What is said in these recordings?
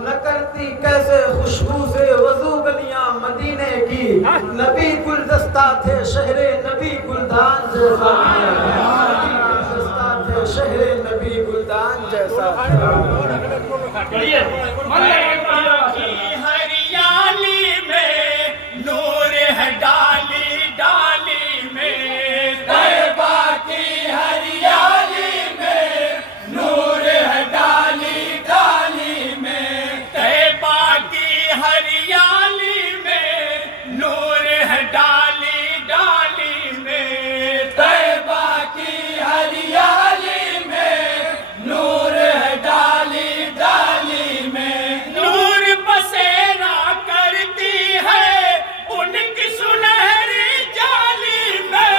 نہ کرتی کیسے خوشبو سے وضو گلیاں مدینے کی نبی گلدستہ تھے شہر نبی گلدان جیسا نبی گلدستہ تھے شہر نبی گلدان جیسا ہریالی میں نور ہے ڈالی ڈالی میں طیبہ کی ہریالی میں نور ہے ڈالی ڈالی میں طیبہ کی ہریالی میں نور ہے ڈالی ڈالی میں طیبہ کی ہریالی میں نور ہے ڈالی ڈالی میں نور بسیرا کرتی ہے ان کی سنہری جالی میں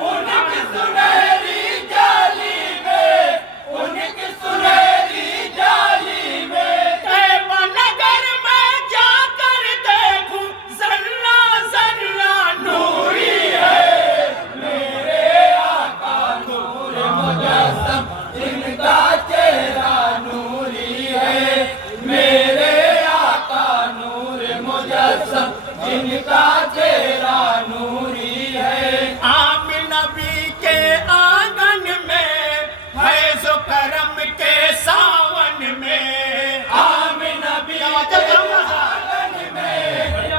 ان کی سنہری جالی میں ان کی سنہری جالی میں طیبہ نگر میں جا کر دیکھوں ذرہ ذرہ نوری ہے میرے آقا نور مجسم جن کا چہرہ نوری ہے میرے آقا نور مجسم جن کا چہرہ نوری ہے عام نبی کے آنگن میں فیض و کرم کے ساون میں عام نبی کے آنگن میں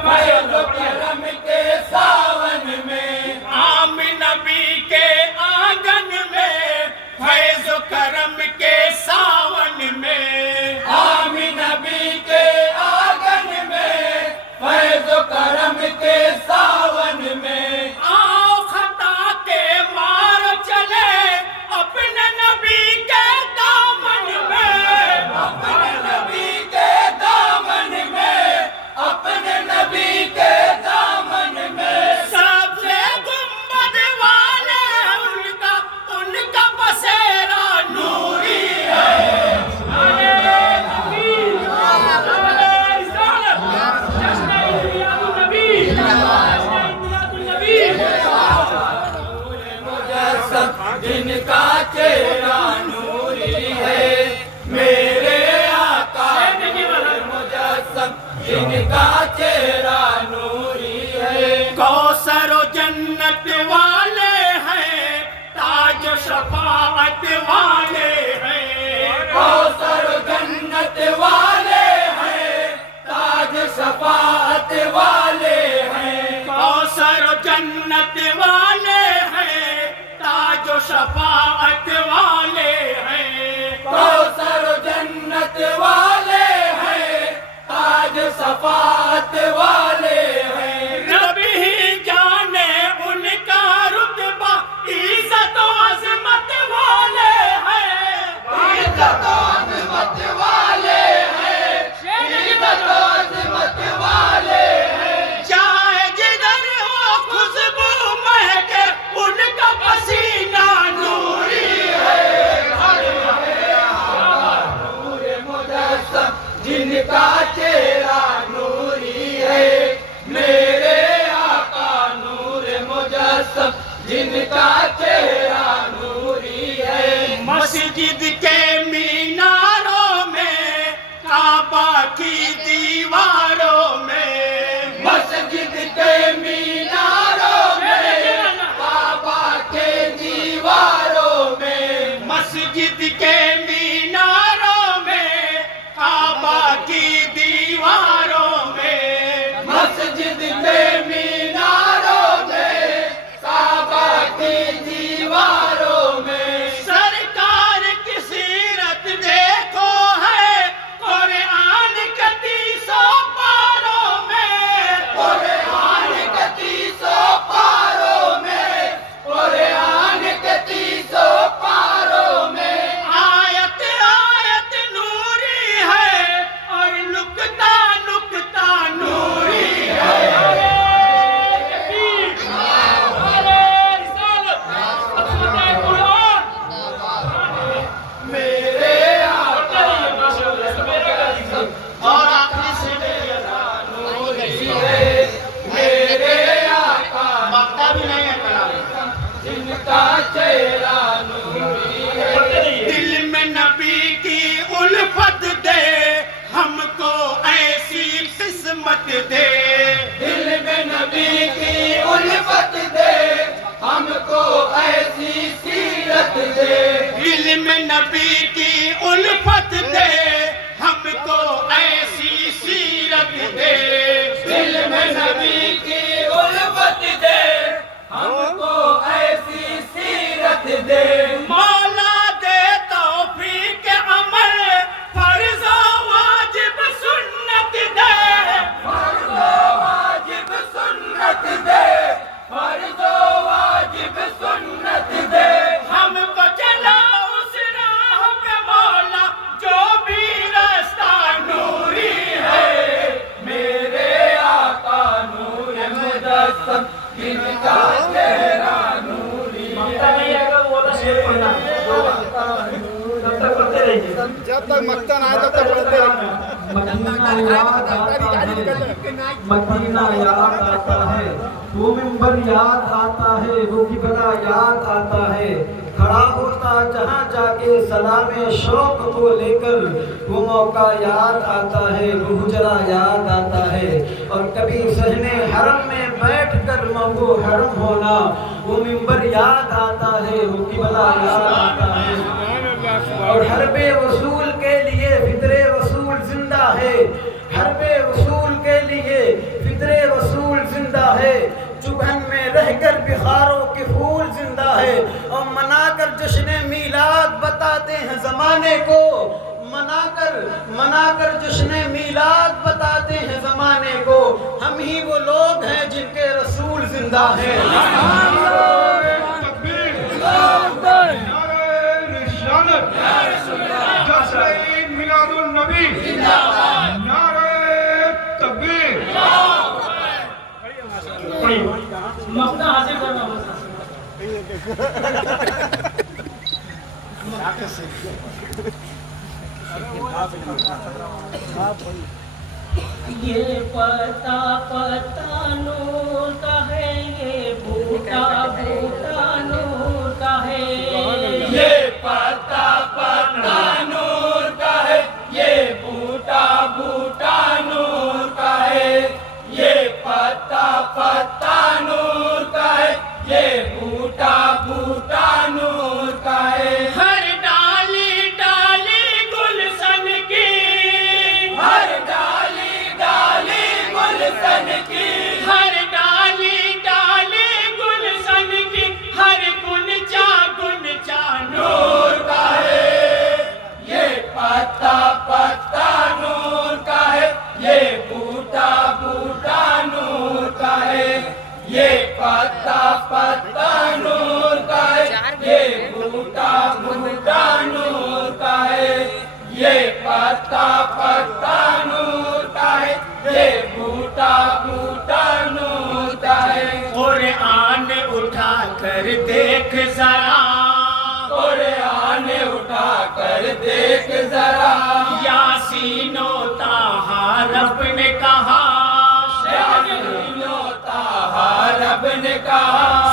فیض و کرم کے ساون میں عام نبی کے آنگن میں فیض و کرم کے ساون میں عام نبی کے آنگن میں فیض و کرم کے ساون میں آؤ خطا کے مار چلے اپنے نبی کے دامن میں اپنے نبی کے دامن میں اپنے نبی کے دامن میں سب سے گنبد والے ان کا بسیرا نوری ہے مجسم جن کا چہرہ نوری ہے میرے آقا نور مجسم جن کا چہرہ نوری ہے کوثر و جنت والے ہیں تاج و شفاعت والے ہیں کوثر جنت والے ہیں تاج شفاعت والے ہیں کوثر و جنت والے ہیں تاج و شفاعت والے ہیں کوثر جنت والے ہیں تاج شفاعت والے ہیں رب ہی جانے ان کا رتبہ عزت و عظمت والے ہیں عزت و عظمت والے ہیں عزت و عظمت والے ہیں چاہے جدھر ہو خوشبو مہکے ان کا پسینہ نوری ہے نور مجسم جن کا چہرہ نوری ہے میرے آقا نور مجسم جن کا چہرہ نوری ہے مسجد کے میناروں میں کعبہ کی دیواروں میں مسجد کے میناروں میں کعبہ کے دیواروں میں مسجد کے میناروں میں کعبہ کی دیواروں میں مسجد کے میناروں میں کعبہ کی دیواروں میں سرکار کی سیرت دیکھو ہے قرآن کے 30 پاروں میں قرآن کے 30 پاروں میں قرآن کے 30 پاروں میں آیت رحمت دے، دل میں نبی کی الفت دے، ہم کو ایسی سیرت دے، دل میں نبی کی الفت دے، ہم کو ایسی سیرت دے، دل میں نبی کی الفت دے، ہم کو ایسی سیرت دے، مولا دے توفیق عمل، فرض و واجب سنت دے، فرض و واجب سنت دے، فرض و واجب سنت دے، ہم کو چلا اس راہ پہ مولا جو بھی راستہ نوری ہے، میرے آقا نور مجسم جن کا چہرہ نوری مانگتا نہیں ہے کہ وہ والا شعر پڑھنا تب تک پڑھتے رہیے جب تک مقتا نہ آئے تب تک پڑھتے رہیے. مدینہ یاد آتا ہے، مدینہ یاد آتا ہے، وہ منبر یاد آتا ہے، وہ قبلہ یاد آتا ہے، کھڑا ہوتا جہاں جا کے سلام شوق کو لے کر، وہ موقع یاد آتا ہے، وہ حجرہ یاد آتا ہے، اور کبھی صحن حرم میں بیٹھ کر موقع حرم ہونا، وہ منبر یاد آتا ہے، وہ قبلہ یاد آتا ہے، اور حرب وصول کے لیے فطر وصول زندہ ہے، حرب وصول کے لیے فطر وصول زندہ ہے، چبھن میں رہ کر بخاروں کے پھول زندہ ہے، اور منا کر جشن میلاد بتاتے ہیں زمانے کو، منا کر جشن میلاد بتاتے ہیں زمانے کو، ہم ہی وہ لوگ ہیں جن کے رسول زندہ ہیں۔ میلاد النبی، نعرہ تکبیر. مقطع حاصل کرنا ہوتا یہ پتا پتا نور کا ہے، یہ بوٹا بوٹا نور کا ہے، یہ پتا پتا نور کا ہے، یہ بوٹا بوٹا نور کا ہے، یہ پتا پتا نور کا ہے، یہ بوٹا بوٹا نور کا ہے، ہر ڈالی ڈالی گلشن کی، ہر ڈالی ڈالی گلشن کی، ہر ڈالی ڈالی گلشن کی، ہر گنچا گنچا نور کا ہے، یہ پتا پتا نور کا ہے، یہ بوٹا بوٹا نور کا ہے، یہ پتا پتا نور کا ہے، یہ بوٹا بوٹا نور کا ہے، یہ پتا پتا نور کا ہے، یہ بوٹا بوٹا نور کا ہے، قرآن اٹھا کر دیکھ ذرا، قرآن اٹھا کر دیکھ ذرا، یاسین و طٰہٰ رب نے کہا، یاسین و طٰہٰ رب نے کہا،